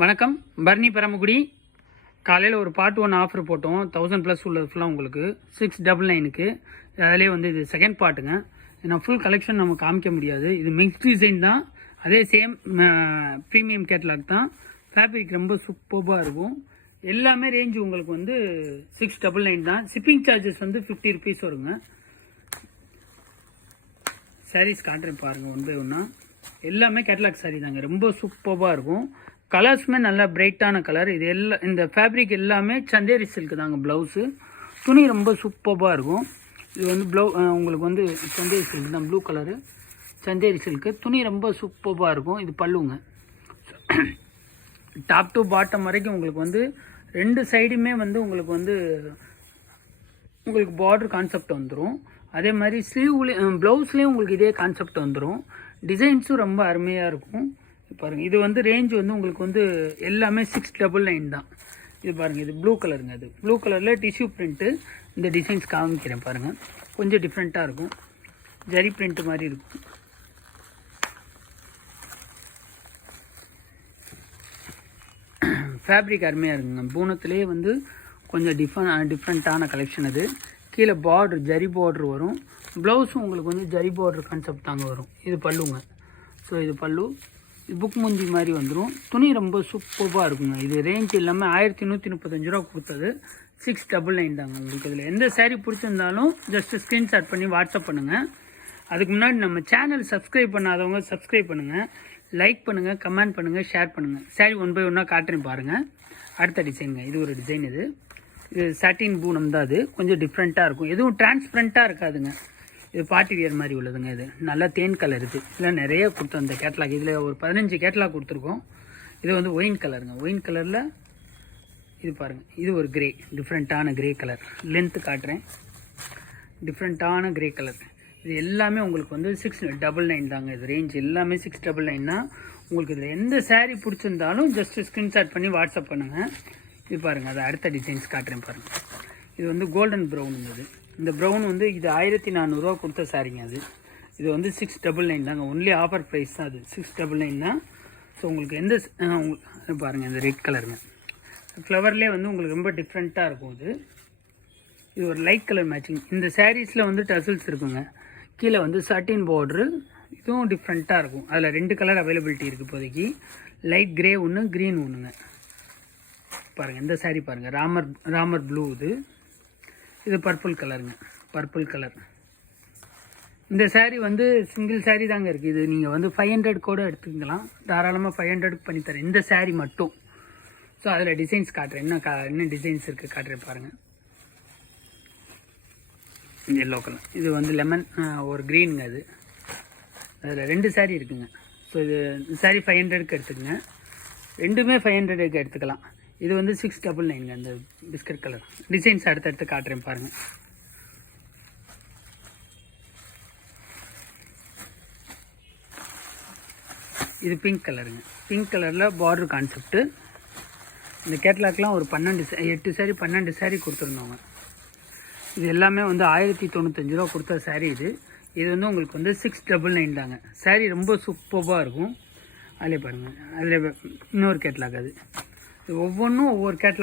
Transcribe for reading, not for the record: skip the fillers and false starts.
வணக்கம். பர்னி பரமக்குடி. காலையில் ஒரு பார்ட் 1 ஆஃபர் போட்டோம். 1000+ உள்ளது ஃபுல்லாக உங்களுக்கு 699க்கு. அதிலே வந்து இது செகண்ட் பார்ட்டுங்க. ஏன்னா ஃபுல் கலெக்ஷன் நம்ம காமிக்க முடியாது. இது மிக்ஸ் டிசைன் தான், அதே சேம் ப்ரீமியம் கேட்லாக் தான். ஃபேப்ரிக் ரொம்ப சூப்பராக இருக்கும். எல்லாமே ரேஞ்சு உங்களுக்கு வந்து 699 தான். ஷிப்பிங் சார்ஜஸ் வந்து 50 rupees வருங்க. சாரீஸ் காட்டுறேன் பாருங்கள், 1 by 1. எல்லாமே கேட்லாக் சாரீ தாங்க, ரொம்ப சூப்பராக இருக்கும். கலர்ஸுமே நல்லா பிரைட்டான கலர். இது எல்லாம் இந்த ஃபேப்ரிக் எல்லாமே சந்தேரி சில்க்கு தாங்க. ப்ளவுஸு துணி ரொம்ப சூப்பராக இருக்கும். இது வந்து உங்களுக்கு வந்து சந்தேரி சில்க் தான், ப்ளூ கலரு சந்தேரி சில்க்கு. துணி ரொம்ப சூப்பராக இருக்கும். இது பல்லுங்க. டாப் டு பாட்டம் வரைக்கும் உங்களுக்கு வந்து 2 சைடுமே வந்து உங்களுக்கு பார்டர் கான்செப்ட் வந்துடும். அதே மாதிரி ஸ்லீவ்லேயும் ப்ளவுஸ்லேயும் உங்களுக்கு இதே கான்செப்ட் வந்துடும். டிசைன்ஸும் ரொம்ப அருமையாக இருக்கும். பாருங்கள், இது வந்து ரேஞ்ச் வந்து உங்களுக்கு வந்து எல்லாமே 699 தான். இது பாருங்கள், இது ப்ளூ கலருங்க. அது ப்ளூ கலரில் டிஷ்யூ பிரிண்ட்டு. இந்த டிசைன்ஸ் காமிக்கிறேன் பாருங்கள், கொஞ்சம் டிஃப்ரெண்ட்டாக இருக்கும். ஜரி பிரிண்ட் மாதிரி இருக்கும். ஃபேப்ரிக் அருமையாக இருக்குங்க. பூனத்துலேயே வந்து கொஞ்சம் டிஃப்ரெண்ட்டான கலெக்ஷன். அது கீழே பார்டர் ஜரி பார்டர் வரும். ப்ளவுஸும் உங்களுக்கு வந்து ஜரி பார்டர் கான்செப்ட் தாங்க வரும். இது பல்லுங்க. ஸோ இது பல்லு. இது புக் முந்தி மாதிரி வந்துடும். துணி ரொம்ப சூப்பராக இருக்குங்க. இது ரேஞ்ச் எல்லாமே 1135 ரூபா கொடுத்தது. 699 தாங்க. உங்களுக்கு இதில் எந்த சாரீ பிடிச்சிருந்தாலும் ஜஸ்ட்டு ஸ்க்ரீன்ஷாட் பண்ணி வாட்ஸ்அப் பண்ணுங்கள். அதுக்கு முன்னாடி நம்ம சேனல் சப்ஸ்கிரைப் பண்ணாதவங்க சப்ஸ்கிரைப் பண்ணுங்கள், லைக் பண்ணுங்கள், கமெண்ட் பண்ணுங்கள், ஷேர் பண்ணுங்கள். சாரீ 1 by 1 காட்டுறேன் பாருங்கள். அடுத்த டிசைனுங்க. இது ஒரு டிசைன். இது சாட்டின் பூனம் தான். அது கொஞ்சம் டிஃப்ரெண்ட்டாக இருக்கும். எதுவும் டிரான்ஸ்பரண்ட்டாக இருக்காதுங்க. இது பார்ட்டி வியர் மாதிரி உள்ளதுங்க. இது நல்லா தேன் கலர். இது இதில் நிறைய கொடுத்தோம் இந்த கேட்லாக். இதில் ஒரு 15 கேட்லாக் கொடுத்துருக்கோம். இது வந்து ஒயின் கலருங்க. ஒயின் கலரில் இது பாருங்கள், இது ஒரு கிரே, டிஃப்ரெண்ட்டான கிரே கலர். லென்த்து காட்டுறேன். டிஃப்ரெண்ட்டான கிரே கலர். இது எல்லாமே உங்களுக்கு வந்து 699 தாங்க. இது ரேஞ்ச் எல்லாமே 699 தான். உங்களுக்கு இதில் எந்த சாரீ பிடிச்சிருந்தாலும் ஜஸ்ட்டு ஸ்க்ரீன்ஷாட் பண்ணி வாட்ஸ்அப் பண்ணுங்கள். இது பாருங்கள், அது அடுத்த டிசைன்ஸ் காட்டுறேன் பாருங்கள். இது வந்து கோல்டன் ப்ரௌனுங்க. இந்த ப்ரௌன் வந்து இது 1400 ரூபா கொடுத்த சாரீங்க. இது வந்து 699 தாங்க. ஒன்லி ஆஃபர் ப்ரைஸ் தான். அது 699 தான். ஸோ உங்களுக்கு எந்த பாருங்கள், இந்த ரெட் கலருங்க. ஃப்ளவர்லேயே வந்து உங்களுக்கு ரொம்ப டிஃப்ரெண்ட்டாக இருக்கும். இது ஒரு லைட் கலர் மேட்சிங். இந்த சாரீஸில் வந்து டசல்ஸ் இருக்குங்க. கீழே வந்து சட்டின் பார்ட்ரு. இதுவும் டிஃப்ரெண்ட்டாக இருக்கும். அதில் 2 கலர் அவைலபிலிட்டி இருக்குது இப்போதைக்கு. லைட் கிரே ஒன்று, க்ரீன் ஒன்றுங்க. பாருங்கள், இந்த சாரீ பாருங்கள், ராமர் ப்ளூ. இது பர்பிள் கலருங்க. Purple colour. இந்த சாரீ வந்து சிங்கிள் சாரீ தாங்க இருக்குது. இது நீங்கள் வந்து 500 கூட எடுத்துக்கலாம். தாராளமாக 500க்கு பண்ணித்தரேன் இந்த சாரீ மட்டும். ஸோ அதில் டிசைன்ஸ் காட்டுறேன். என்ன டிசைன்ஸ் இருக்குது காட்டுறேன் பாருங்கள். Yellow colour. இது வந்து லெமன் ஒரு க்ரீனுங்க. அதில் 2 சாரீ இருக்குங்க. ஸோ இது சாரீ 500க்கு எடுத்துக்கங்க. ரெண்டுமே 500க்கு எடுத்துக்கலாம். இது வந்து 699ங்க. அந்த பிஸ்கட் கலர் டிசைன்ஸ் அடுத்தடுத்து காட்டுறேன் பாருங்கள். இது பிங்க் கலருங்க. பிங்க் கலரில் பார்டர் கான்செப்ட்டு. இந்த கேட்லாக்லாம் ஒரு 8 சாரீ 12 சாரீ கொடுத்துருந்தோங்க. இது எல்லாமே வந்து 1095 ரூபா கொடுத்த சாரீ. இது வந்து உங்களுக்கு வந்து 699 தாங்க. சாரீ ரொம்ப சூப்பராக இருக்கும். அதிலே பாருங்கள், அதில் இன்னொரு கேட்லாக். அது ஒவ்வொன்றும் ஒவ்வொரு கேட்லாக்.